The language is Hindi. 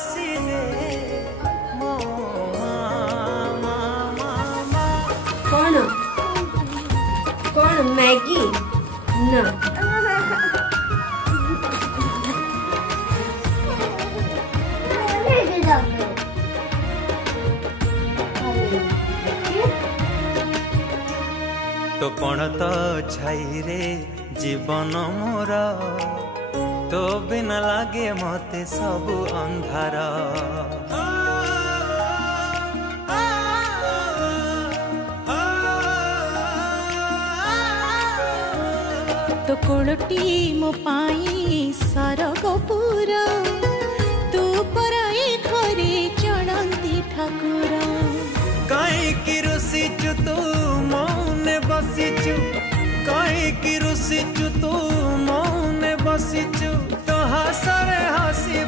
हसीले मो मामा। कौन कौन मैगी ना तो कौन तो छाई रे जीवन मोर तो बिना लागे मते सबु अंधार। तो कोड़टी मो पाई सरगपुर तू पराई घरे चढ़ंती ठाकुर। कहीं की रुसीचु तू मौने बसीचु कहीं की रुसीचु तू मौने बसीचु तो हसरे हसी